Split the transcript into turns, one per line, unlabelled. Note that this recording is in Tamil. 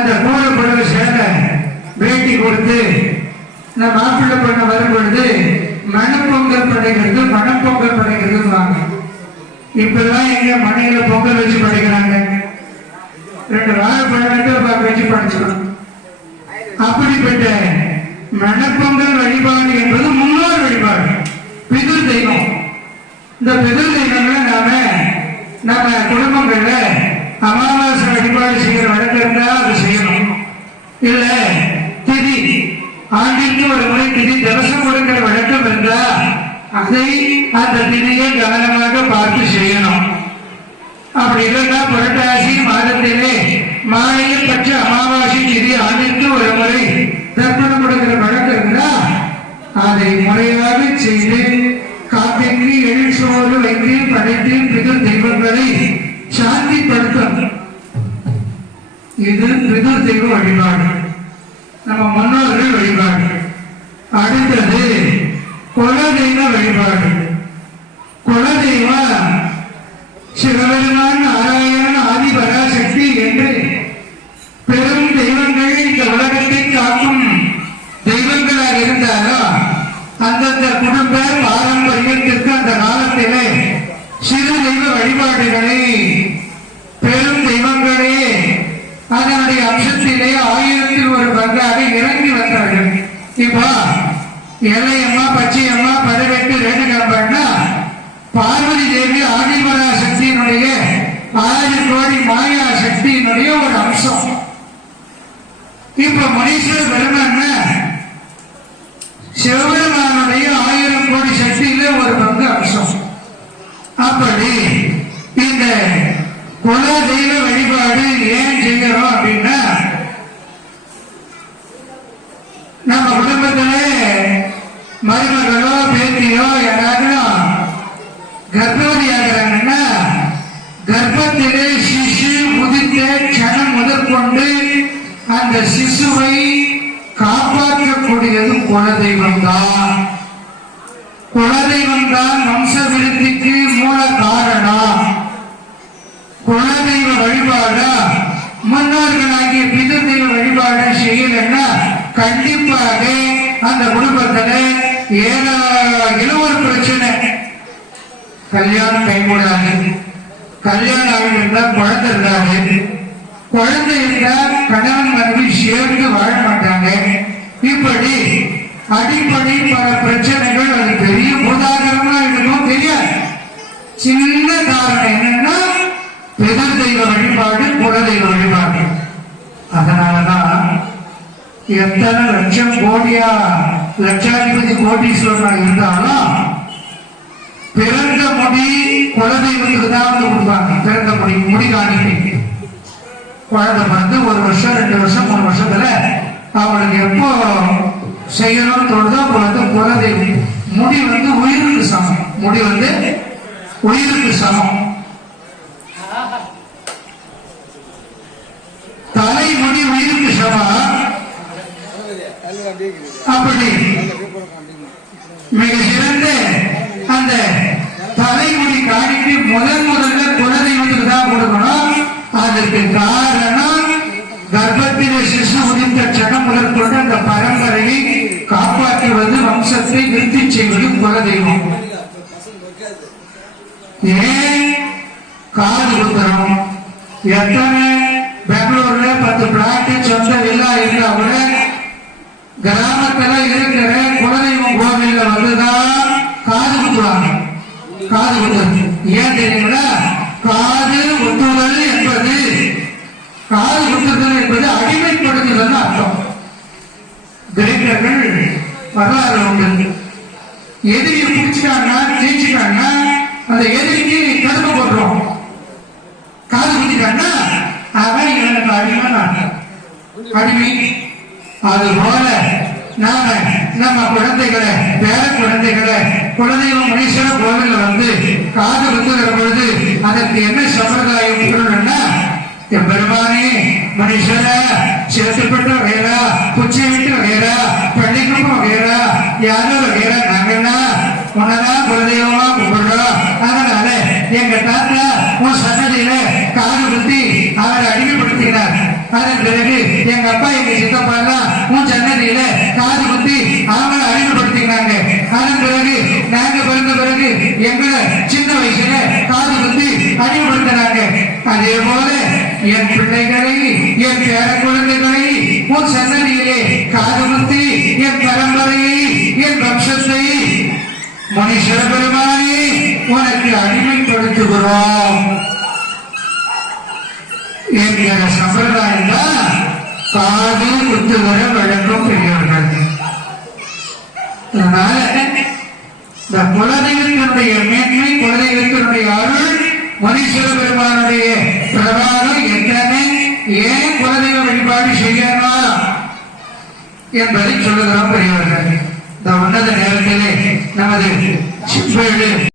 அந்த கூட புடவை சேர வேட்டி கொடுத்து இந்த மாப்பிள்ளை பண்ண வரும் பொழுது மணப்பொங்கல் படைக்கிறது மணப்பொங்கல் படைக்கிறது வாங்க இப்பெல்லாம் எங்க மனையில பொங்கல் வச்சு படைக்கிறாங்க. ரெண்டு வாழைப்பழம் ரெண்டு வச்சு படைச்சிடும் அப்படிப்பட்ட மணப்பொங்கல் வழிபாடு என்பது முன்னோர் வழிபாடு. பிதிர் தெய்வம். இந்த பிதிர் தெய்வங்களை நாம நம்ம குடும்பங்கள்ல அமாவாசை வழிபாடு செய்கிற வழக்கம் இருந்தா அது செய்யணும். இல்ல திதி. ஆண்டிற்கு ஒரு முறை திதி தவசம் கொடுக்கிற வழக்கம் இருந்தா அதை அந்த திதியை கவனமாக பார்த்து செய்யணும். அப்படி இல்லைன்னா புரட்டாசி மாதத்திலே மாலையில் பட்ச அமாவாசை திதி ஆண்டிற்கு ஒரு முறை தர்ப்பணம் கொடுக்கிற வழக்கம் இருந்தா அதை முறையாக செய்து காத்தின்றி எழுச்சோறு வைத்து படைத்து பிது தெய்வங்களை சாந்திப்படுத்தும் இது வழிபாடு நம்ம முன்னோர்கள் வழிபாடு அடுத்தது குலதெய்வ வழிபாடு குலதெய்வ சிவபெருமான் நாராயணன் ஆதிபராசக்தி என்று பெரும் தெய்வங்கள் இந்த உலகத்தை காக்கும் தெய்வங்களாக இருந்தாலும் அந்தந்த குடும்ப பாரம்பரியத்திற்கு அந்த காலத்திலே சிறு தெய்வ வழிபாடுகளை பெரும் தெய்வங்களே அதனுடைய அம்சத்திலே ஆயிரத்தில் ஒரு பங்காக இறங்கி வந்தார்கள் இப்போ இலையம்மா பச்சையம்மா பதினெட்டு ரேணுகாம்பன்னா பார்வதி தேவி ஆதிபரா சக்தியினுடைய ஆறு கோடி மாயா சக்தியினுடைய ஒரு அம்சம். இப்ப மனுஷர் பெருமான் சிவபெருமானுடைய ஆயிரம் கோடி சக்தியில ஒரு பங்கு அம்சம். அப்படி இந்த குல தெய்வ வழிபாடு நம்ம குடும்பத்துல மருமகளோ பேத்தியோ யாராவது கர்ப்பவதி ஆகிறாங்கன்னா கர்ப்பத்திலே சிசு உதித்த கணம் முதற்கொண்டு அந்த சிசுவை காப்பாற்றக்கூடியது குலதெய்வம் தான் குலதெய்வம் தான் வம்ச விருத்திக்கு மூல காரணம். குலதெய்வ வழிபாடா? முன்னோர்களாகிய பிதர் தெய்வ வழிபாடு செய்யலைன்னா கண்டிப்பாக அந்த குடும்பத்துல ஏதாவது ஒரு பிரச்சனை. கல்யாணம் கைகூடாது கல்யாணம் ஆகியிருந்தா குழந்தை இருக்காது குழந்தை இருந்தா கணவன் மனைவி சேர்ந்து வாழ மாட்டாங்க. இப்படி அடிப்படை பல பிரச்சனைகள் அது பெரிய உதாரணமா இருக்கும் தெரியாது. சின்ன காரணம் என்னன்னா பிதர் தெய்வ வழிபாடு குலதெய்வ வழிபாடு. அதனாலதான் எத்தனை லட்சம் கோடியா? லட்சாதிபதி கோடீஸ்வரனா இருந்தாலும் பிறந்த முடி குலதெய்வத்துக்கு தான் வந்து கொடுப்பாங்க. பிறந்த முடி முடி காணிக்கை. குழந்தை பிறந்து ஒரு வருஷம் ரெண்டு வருஷம் மூணு வருஷத்துல அவளுக்கு எப்போ செய்யணும்னு தோணுதோ அப்போ வந்து குலதெய்வம். முடி வந்து உயிருக்கு சமம். முடி வந்து உயிருக்கு சமம் தலைமுடி உயிருக்கு சமம் அப்படி மிக சிறந்த அந்த தலைமுடி காணிக்கு முதல் முதல்ல குலதெய்வத்துக்கு தான் கொடுக்கணும். அதற்கு காரணம் கர்ப்பத்திலே சிசு உதித்த சனம் முதற்கொண்டு அந்த பரம்பரையை காப்பாற்றுவது வம்சத்தை நிறுத்தி செய்வது குலதெய்வம். ஏன் காது குத்துறோம்? எத்தனை பெங்களூர்ல பத்து பிளாட்டு சொந்த வில்லா இருந்தா கூட கிராமத்துல இருக்கிற குலதெய்வம் கோவில்ல வந்துதான் காது குத்துவாங்க. காது குத்துறது. ஏன் தெரியுங்களா? காது குத்துவது என்பது காது குத்துறது என்பது அடிமைப்படுத்துதல் அர்த்தம். கிரேக்கர்கள் வரலாறு உண்டு. எதிரியை பிடிச்சிட்டாங்கன்னா ஜெயிச்சுட்டாங்கன்னா அந்த எதிரிக்கு கடுமை போடுறோம் காது குத்திட்டாங்கன்னா அவன் எனக்கு அடிமை நான் அடிமை. அது போல நாம நம்ம குழந்தைகளை பேர குழந்தைகளை குலதெய்வம் முனீஸ்வர கோவில் வந்து காது குத்துகிற பொழுது அதற்கு என்ன சம்பிரதாயம் சொல்லணும்னா என் பெருமானே மனுஷர சேர்த்துப்பட்ட வகைரா குச்சி விட்டு வகைரா பள்ளிக்கும் வகைரா யாரும் வகைரா நாங்கன்னா உன்னதான் குலதெய்வமா கும்பிடுறோம் அதனால எங்க தாத்தா உன் சன்னதியில காது குத்தி அவரை அடிமைப்படுத்தினார் அதன் பிறகு எங்க அப்பா எங்க சித்தப்பா எல்லாம் உன் சன்னதியில காது குத்தி அவங்களை அறிமுகப்படுத்தினாங்க அதன் பிறகு நாங்க பிறந்த பிறகு எங்களை சின்ன வயசுல காது குத்தி அறிமுகப்படுத்தினாங்க அதே போல என் பிள்ளைகளை என் பேர குழந்தைகளை உன் சன்னதியிலே காது குத்தி என் பரம்பரையை என் வம்சத்தை மனுஷர பெருமானே உனக்கு அடிமைப்படுத்துகிறோம். என்கிற சம்பிரதாயம் தான் காது குத்துகிற வழக்கம் பெரியவர்கள் அதனால இந்த குலதெய்வத்தினுடைய மேன்மை குலதெய்வத்தினுடைய அருள் மனுஷர பெருமானுடைய பிரபாகம் என்னென்ன ஏன் குலதெய்வ வழிபாடு செய்யணுமா என்பதை சொல்லுகிறோம் பெரியவர்கள் இந்த உன்னத நேரத்திலே நமது சிப்பேடு